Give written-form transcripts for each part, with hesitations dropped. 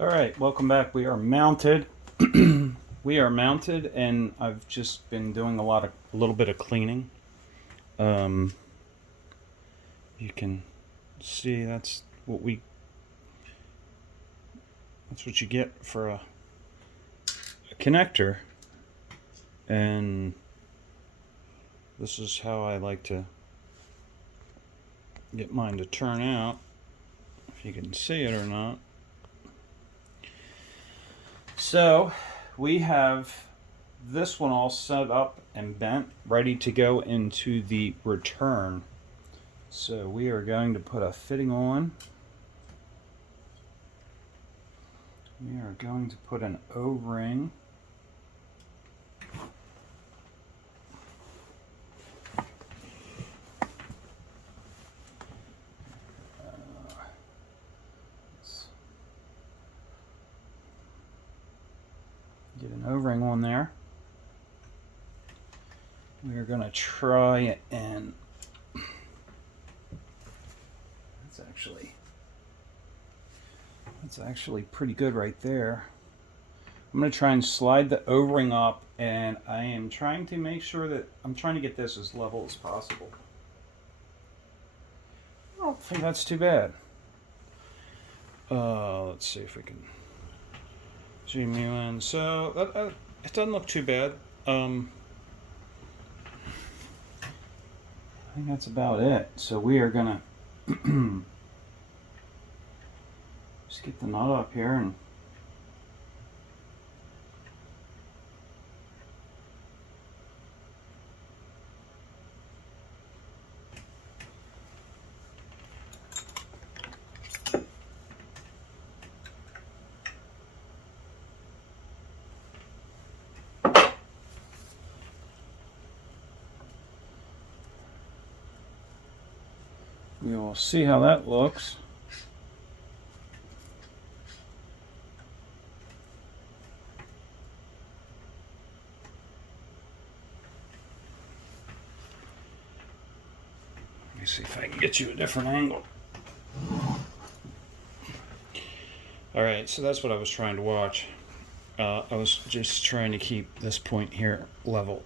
All right, welcome back. We are mounted. We are mounted, and I've just been doing a little bit of cleaning. You can see that's what you get for a connector, and this is how I like to get mine to turn out. If you can see it or not. So we have this one all set up and bent, ready to go into the return. So we are going to put a fitting on. We are going to put an O-ring. Get an O-ring on there. We are going to try and that's actually pretty good right there. I'm going to try and slide the O-ring up, and I am trying to make sure that I'm trying to get this as level as possible. I don't think that's too bad. Let's see if we can zoom you in. So it doesn't look too bad. I think that's about it. So we are gonna just get the nut up here and we will see how that looks. Let me see if I can get you a different angle. Alright, so that's what I was trying to watch. I was just trying to keep this point here level,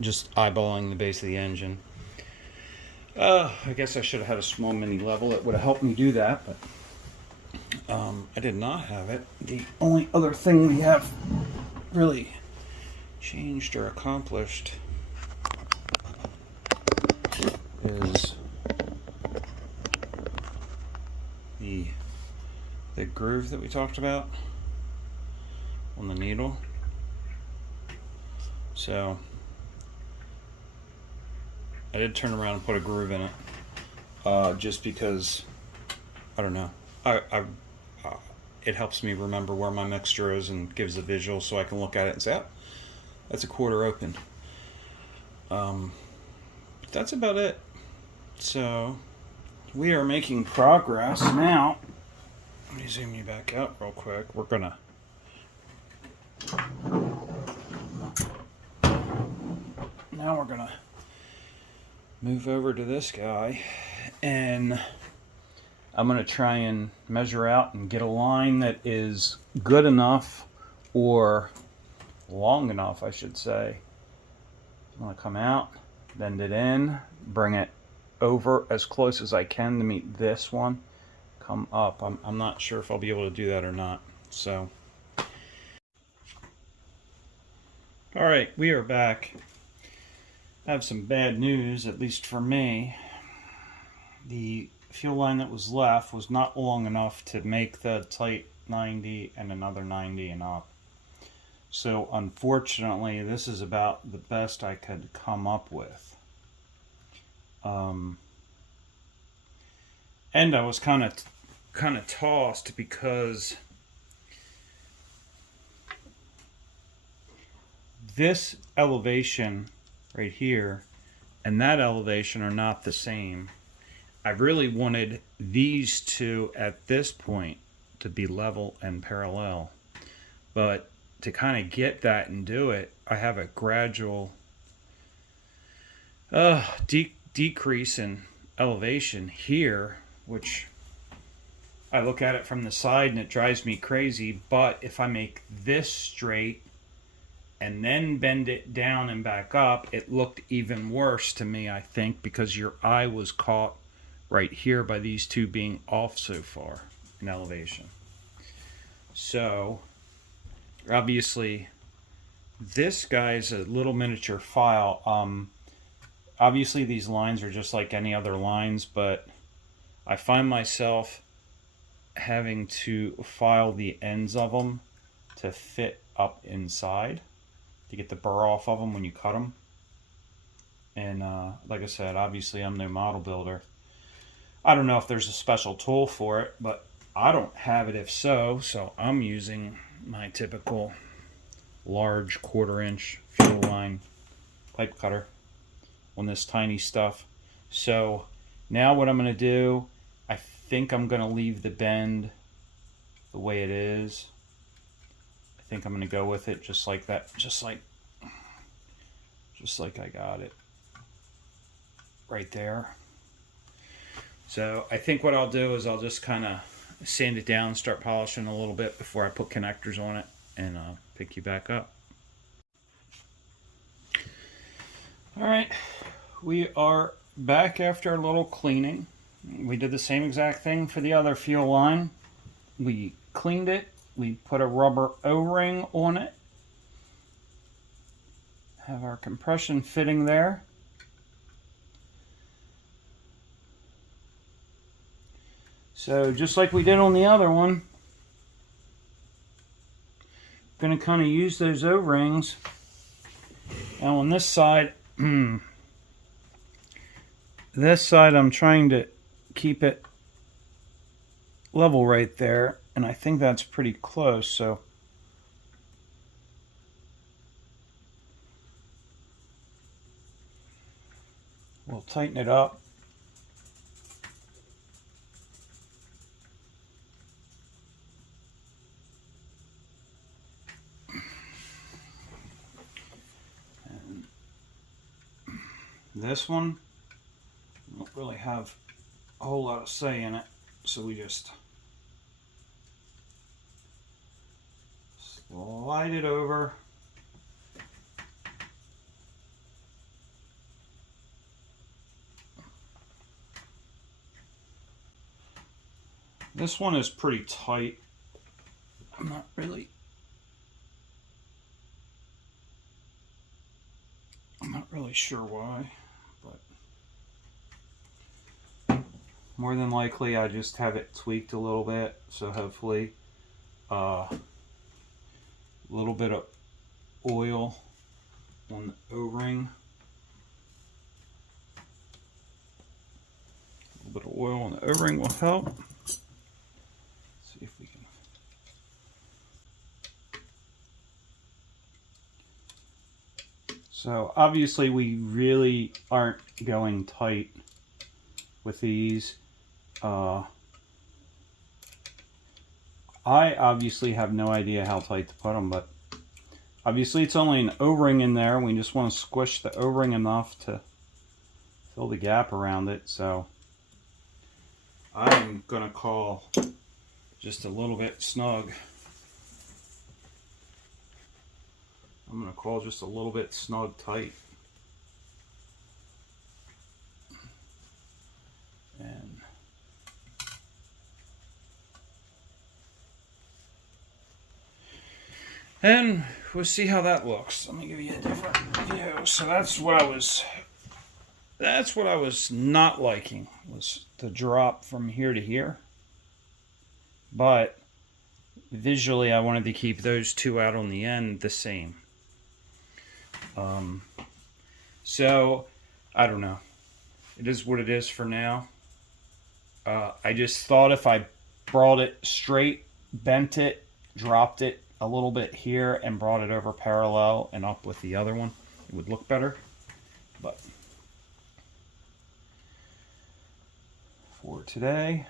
just eyeballing the base of the engine. I guess I should have had a small mini level. It would have helped me do that, but I did not have it. The only other thing we have really changed or accomplished is the groove that we talked about on the needle. So I did turn around and put a groove in it, just because I don't know. It helps me remember where my mixture is and gives a visual, so I can look at it and say, "Oh, that's a quarter open." But that's about it. So we are making progress now. Let me zoom you back out real quick. We're gonna move over to this guy, and I'm going to try and measure out and get a line that is good enough, or long enough, I should say. I'm going to come out, bend it in, bring it over as close as I can to meet this one, come up. I'm not sure if I'll be able to do that or not. So, all right, we are back. I have some bad news, at least for me. The fuel line that was left was not long enough to make the tight 90 and another 90 and up. So unfortunately, this is about the best I could come up with. And I was kind of tossed because this elevation right here and that elevation are not the same. I really wanted these two at this point to be level and parallel, but to kind of get that and do it, I have a gradual decrease in elevation here, which I look at it from the side and it drives me crazy. But if I make this straight and then bend it down and back up, it looked even worse to me, I think, because your eye was caught right here by these two being off so far in elevation. So obviously this guy is a little miniature file. Obviously these lines are just like any other lines, but I find myself having to file the ends of them to fit up inside to get the burr off of them when you cut them. And like I said, obviously I'm no model builder. I don't know if there's a special tool for it, but I don't have it if so I'm using my typical large 1/4 inch fuel line pipe cutter on this tiny stuff. So now what I'm going to do, I think I'm going to leave the bend the way it is. I think I'm going to go with it just like that, just like I got it right there. So I think what I'll do is I'll just kind of sand it down, start polishing a little bit before I put connectors on it, and I'll pick you back up. All right, we are back after a little cleaning. We did the same exact thing for the other fuel line. We cleaned it, we put a rubber O-ring on it, have our compression fitting there. So just like we did on the other one, I'm going to kind of use those O-rings. Now on this side, this side I'm trying to keep it level right there, and I think that's pretty close, so we'll tighten it up. And this one, we don't really have a whole lot of say in it, so we just slide it over. This one is pretty tight. I'm not really sure why, but more than likely I just have it tweaked a little bit, so hopefully a little bit of oil on the O-ring, a little bit of oil on the O-ring will help. Let's see if we can. So obviously we really aren't going tight with these. I obviously have no idea how tight to put them, but obviously it's only an O-ring in there. We just want to squish the O-ring enough to fill the gap around it. So I'm going to call just a little bit snug. I'm going to call just a little bit snug tight. And we'll see how that looks. Let me give you a different view. So that's what I was not liking, was the drop from here to here. But visually I wanted to keep those two out on the end the same. So I don't know. It is what it is for now. I just thought if I brought it straight, bent it, dropped it a little bit here, and brought it over parallel and up with the other one, it would look better. But for today,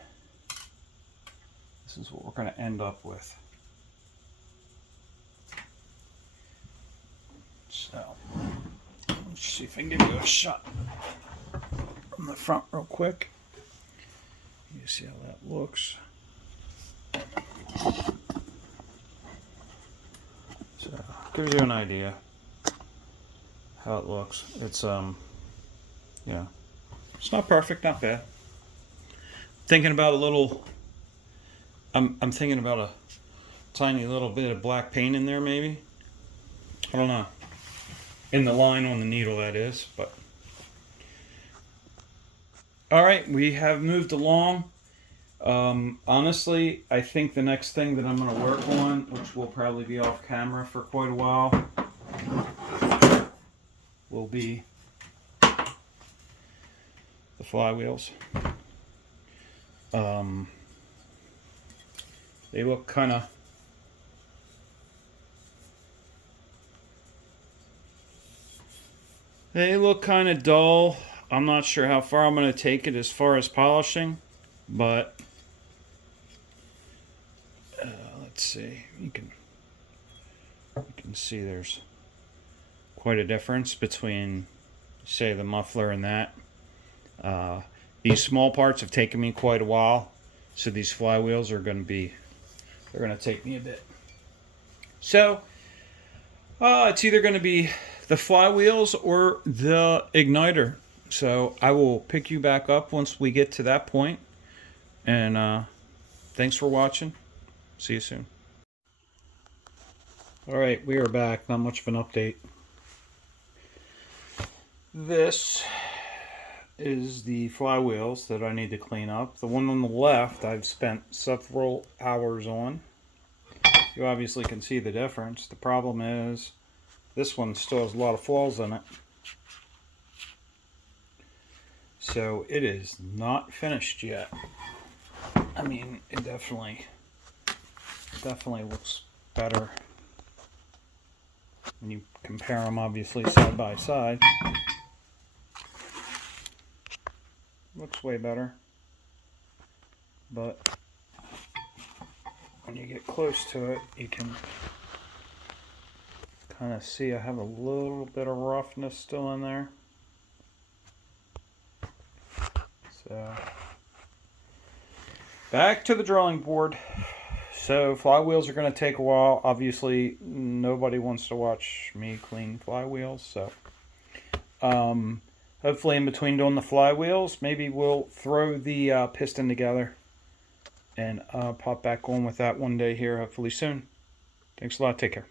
this is what we're going to end up with. So let's see if I can give you a shot from the front real quick. You see how that looks. gives you an idea how it looks. It's yeah, it's not perfect, not bad. Thinking about a little. I'm thinking about a tiny little bit of black paint in there, maybe. I don't know. In the line on the needle, that is. But all right, we have moved along. Honestly, I think the next thing that I'm going to work on, which will probably be off camera for quite a while, will be the flywheels. They look kind of dull. I'm not sure how far I'm going to take it as far as polishing, but let's see. You can see there's quite a difference between, say, the muffler and that. These small parts have taken me quite a while, so these flywheels are going to take me a bit. So it's either going to be the flywheels or the igniter. So I will pick you back up once we get to that point. And thanks for watching. See you soon. Alright, we are back. Not much of an update. This is the flywheels that I need to clean up. The one on the left I've spent several hours on. You obviously can see the difference. The problem is this one still has a lot of flaws in it. So it is not finished yet. I mean, it definitely looks better when you compare them, obviously, side by side. Looks way better. But when you get close to it, you can kind of see I have a little bit of roughness still in there. So back to the drawing board. So flywheels are going to take a while. Obviously, nobody wants to watch me clean flywheels. So hopefully in between doing the flywheels, maybe we'll throw the piston together and pop back on with that one day here, hopefully soon. Thanks a lot. Take care.